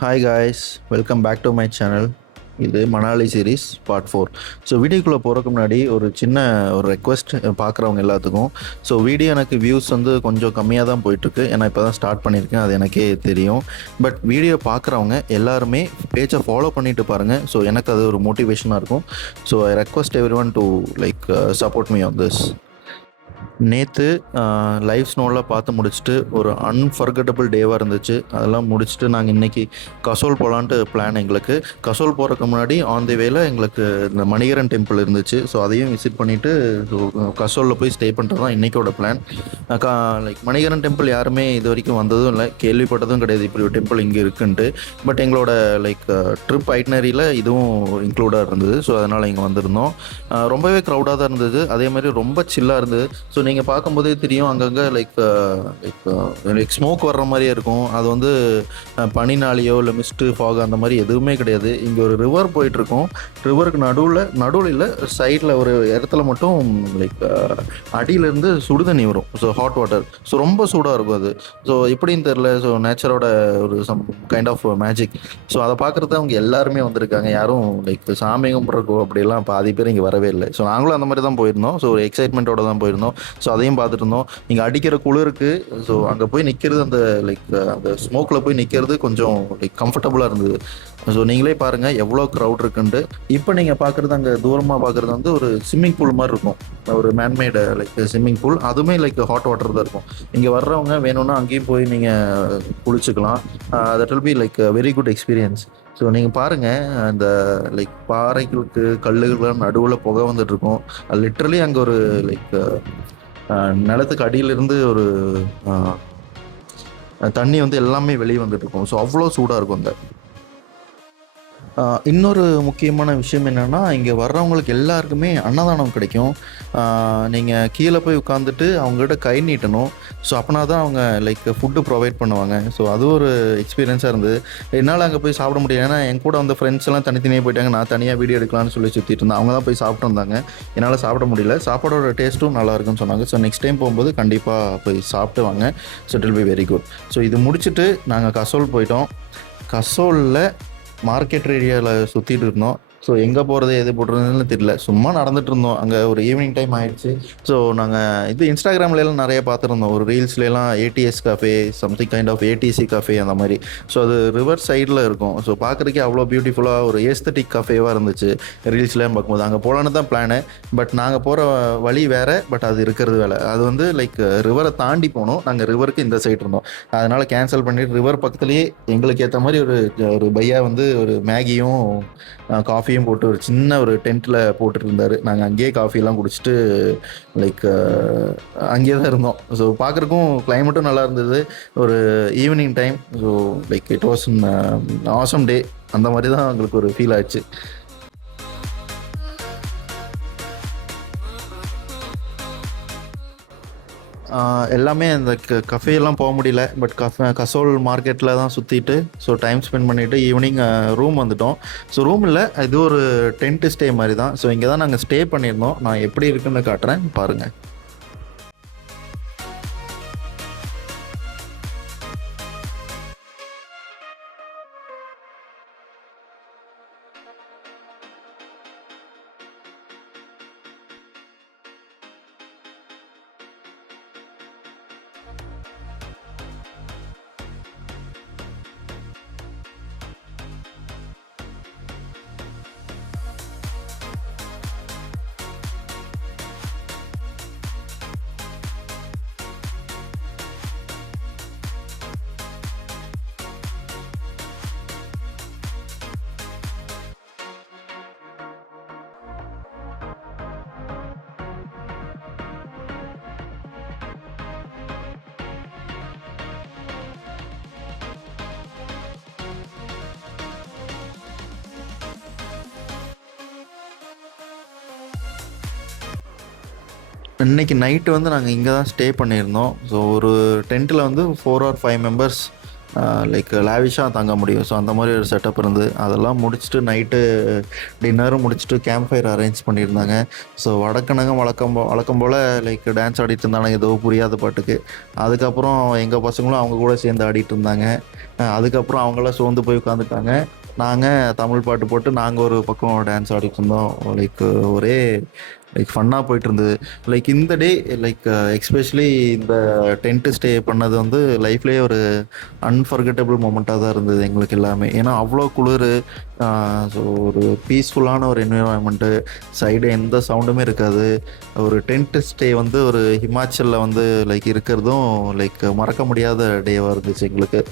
Hi guys, welcome back to my channel. இது Manali series part 4. So வீடியோக்குள்ளே போகிறதுக்கு முன்னாடி ஒரு சின்ன ஒரு ரெக்வெஸ்ட் பார்க்குறவங்க எல்லாத்துக்கும். ஸோ வீடியோ எனக்கு வியூஸ் வந்து கொஞ்சம் கம்மியாக தான் போயிட்டுருக்கு, ஏன்னா இப்போ தான் ஸ்டார்ட் பண்ணியிருக்கேன், அது எனக்கே தெரியும். பட் வீடியோ பார்க்குறவங்க எல்லாருமே பேஜை ஃபாலோ பண்ணிட்டு பாருங்கள். ஸோ எனக்கு அது ஒரு மோட்டிவேஷனாக இருக்கும். So I request every one to support me on this. நேற்று லைவ் ஸ்னோவில் பார்த்து முடிச்சுட்டு ஒரு அன்ஃபர்கட்டபிள் டேவாக இருந்துச்சு. அதெல்லாம் முடிச்சுட்டு நாங்கள் இன்றைக்கி கசோல் போகலான்ட்டு பிளான். எங்களுக்கு கசோல் போகிறதுக்கு முன்னாடி ஆன் தி வேல எங்களுக்கு இந்த மணிகரன் டெம்பிள் இருந்துச்சு. ஸோ அதையும் விசிட் பண்ணிவிட்டு கசோலில் போய் ஸ்டே பண்ணுறது தான் இன்றைக்கோட பிளான். மணிகரன் டெம்பிள் யாருமே இது வரைக்கும் வந்ததும் இல்லை, கேள்விப்பட்டதும் கிடையாது இப்படி ஒரு டெம்பிள் இங்கே இருக்குன்ட்டு. பட் எங்களோட ட்ரிப் ஐட்னரியில் இதுவும் இன்க்ளூடாக இருந்தது. ஸோ அதனால் இங்கே வந்திருந்தோம். ரொம்பவே க்ரௌடாக தான் இருந்தது, அதே மாதிரி ரொம்ப சில்லாக இருந்தது. ஸோ நீங்கள் பார்க்கும்போதே தெரியும், அங்கங்கே ஸ்மோக் வர்ற மாதிரியே இருக்கும். அது வந்து பனினாலேயோ இல்லை மிஸ்ட்டு ஃபாக் அந்த மாதிரி எதுவுமே கிடையாது. இங்கே ஒரு ரிவர் போயிட்டுருக்கோம். ரிவருக்கு நடுவில் இல்லை, சைடில் ஒரு இடத்துல மட்டும் அடியிலேருந்து சுடுதண்ணி வரும். So hot water. ஸோ ரொம்ப சூடாக இருக்கும் அது. ஸோ எப்படின்னு தெரில, ஸோ நேச்சரோட ஒரு some kind of magic. So அதை பார்க்குறது அவங்க எல்லாருமே வந்திருக்காங்க. யாரும் சாமி கும்பிட்றக்கோ அப்படிலாம் பாதி பேர் இங்கே வரவே இல்லை. ஸோ நாங்களும் அந்த மாதிரி தான் போயிருந்தோம். ஸோ ஒரு எக்ஸைட்மெண்ட்டோட தான் போயிருந்தோம். ஸோ அதையும் பார்த்துட்டு இருந்தோம். இங்கே அடிக்கிற குளிருக்கு ஸோ அங்கே போய் நிற்கிறது, அந்த ஸ்மோக்கில் போய் நிற்கிறது கொஞ்சம் கம்ஃபர்டபுளாக இருந்தது. ஸோ நீங்களே பாருங்கள் எவ்வளோ க்ரௌட் இருக்குன்ட்டு. இப்போ நீங்கள் பார்க்குறது, அங்கே தூரமாக பார்க்குறது வந்து ஒரு ஸ்விம்மிங் பூல் மாதிரி இருக்கும். ஒரு மேன்மேடு ஸ்விம்மிங் பூல். அதுவுமே ஹாட் வாட்டர் தான் இருக்கும். இங்கே வர்றவங்க வேணும்னா அங்கேயும் போய் நீங்கள் குளிச்சுக்கலாம். That will be very good experience. So நீங்கள் பாருங்கள், அந்த பாறைகளுக்கு கல்லுகள்லாம் நடுவில் புகை வந்துட்டுருக்கும். லிட்ரலி அங்கே ஒரு நிலத்துக்கு அடியிலிருந்து ஒரு தண்ணி வந்து எல்லாமே வெளியே வந்துட்டு இருக்கும். ஸோ அவ்வளோ சூடாக இருக்கும் அந்த. இன்னொரு முக்கியமான விஷயம் என்னென்னா, இங்கே வர்றவங்களுக்கு எல்லாருக்குமே அன்னதானம் கிடைக்கும். நீங்கள் கீழே போய் உட்காந்துட்டு அவங்ககிட்ட கை நீட்டணும். ஸோ அப்படின்னா தான் அவங்க ஃபுட்டு ப்ரொவைட் பண்ணுவாங்க. ஸோ அது ஒரு எக்ஸ்பீரியன்ஸாக இருந்தது. என்னால் அங்கே போய் சாப்பிட முடியாது, ஏன்னா என் கூட வந்து ஃப்ரெண்ட்ஸ் எல்லாம் தனித்தனியாக போயிட்டாங்க. நான் தனியாக வீடியோ எடுக்கலாம்னு சொல்லி சுற்றிட்டு இருந்தேன். அவங்க தான் போய் சாப்பிட்டு வந்தாங்க. என்னால் சாப்பிட முடியல. சாப்பாடோட டேஸ்ட்டும் நல்லா இருக்குன்னு சொன்னாங்க. ஸோ நெக்ஸ்ட் டைம் போகும்போது கண்டிப்பாக போய் சாப்பிட்டு வாங்க. So it will be very good. So இது முடிச்சுட்டு நாங்கள் கசோல் போயிட்டோம். கசோலில் மார்க்கெட் ஏரியாவில் சுற்றிட்டு இருந்தோம். ஸோ எங்கே போகிறது எது போடுறதுன்னு தெரியல, சும்மா நடந்துகிட்டு இருந்தோம். அங்கே ஒரு ஈவினிங் டைம் ஆகிடுச்சு. ஸோ நாங்கள் இன்ஸ்டாகிராம்லாம் நிறைய பார்த்துருந்தோம். ஒரு ரீல்ஸ்லாம் ADS cafe, something kind of ATC cafe அந்த மாதிரி. ஸோ அது ரிவர் சைடில் இருக்கும். ஸோ பார்க்குறதுக்கே அவ்வளோ பியூட்டிஃபுல்லாக ஒரு ஏஸ்தட்டிக் காஃபேவாக இருந்துச்சு. ரீல்ஸ்லாம் பார்க்கும்போது அங்கே போகலான்னு தான் பிளானு. பட் நாங்கள் போகிற வழி வேறு, பட் அது இருக்கிறது வேலை. அது வந்து ரிவரை தாண்டி போகணும். நாங்கள் ரிவருக்கு இந்த சைடு இருந்தோம். அதனால் கேன்சல் பண்ணிட்டு ரிவர் பக்கத்துலேயே எங்களுக்கு ஏற்ற மாதிரி ஒரு பையா வந்து ஒரு மேகியும் காஃபியும் போட்டு ஒரு சின்ன ஒரு டென்ட்டில் போட்டுட்டு இருந்தார். நாங்கள் அங்கேயே காஃபிலாம் குடிச்சிட்டு அங்கேயே தான் இருந்தோம். ஸோ பார்க்குறக்கும் கிளைமேட்டும் நல்லா இருந்தது. ஒரு evening time. So it was awesome day. அந்த மாதிரி தான் எங்களுக்கு ஒரு ஃபீல் ஆச்சு. எல்லாமே அந்த கஃபேலாம் போக முடியல. பட் கசோல் மார்க்கெட்டில் தான் சுற்றிட்டு ஸோ டைம் ஸ்பெண்ட் பண்ணிவிட்டு ஈவினிங் ரூம் வந்துவிட்டோம். ஸோ ரூம் இல்லை, இது ஒரு டென்ட் ஸ்டே மாதிரி தான். ஸோ இங்கே தான் நாங்கள் ஸ்டே பண்ணியிருந்தோம். நான் எப்படி இருக்குன்னு காட்டுறேன் பாருங்கள். இன்றைக்கி நைட்டு வந்து நாங்கள் இங்கே தான் ஸ்டே பண்ணியிருந்தோம். ஸோ ஒரு டென்ட்டில் வந்து 4 or 5 மெம்பர்ஸ் லைக் லேவிஷாக தங்க முடியும். ஸோ அந்த மாதிரி ஒரு செட்டப் இருந்தது. அதெல்லாம் முடிச்சுட்டு நைட்டு டின்னரும் முடிச்சுட்டு கேம்ப் ஃபயர் அரேஞ்ச் பண்ணியிருந்தாங்க. ஸோ வடக்கனங்க வழக்கம் போல் லைக் டான்ஸ் ஆடிட்டு இருந்தானுங்க ஏதோ புரியாத பாட்டுக்கு. அதுக்கப்புறம் எங்கள் பசங்களும் அவங்க கூட சேர்ந்து ஆடிட்டு இருந்தாங்க. அதுக்கப்புறம் அவங்களாம் சோர்ந்து போய் உட்காந்துட்டாங்க. நாங்கள் தமிழ் பாட்டு போட்டு நாங்கள் ஒரு பக்கம் டான்ஸ் ஆடிட்டு இருந்தோம். லைக் ஒரே லைக் ஃபன்னாக போயிட்டு இருந்தது. லைக் இந்த டே லைக் எக்ஸ்பெஷலி இந்த டென்ட்டு ஸ்டே பண்ணது வந்து லைஃப்லேயே ஒரு அன்ஃபர்கெட்டபிள் மொமெண்ட்டாக தான் இருந்தது எங்களுக்கு எல்லாமே. ஏன்னா அவ்வளோ குளிர். ஸோ ஒரு பீஸ்ஃபுல்லான ஒரு என்விரான்மெண்ட்டு, சைடு எந்த சவுண்டுமே இருக்காது. ஒரு டென்ட்டு ஸ்டே வந்து ஒரு ஹிமாச்சலில் வந்து லைக் இருக்கிறதும் லைக் மறக்க முடியாத டேவாக இருந்துச்சு எங்களுக்கு.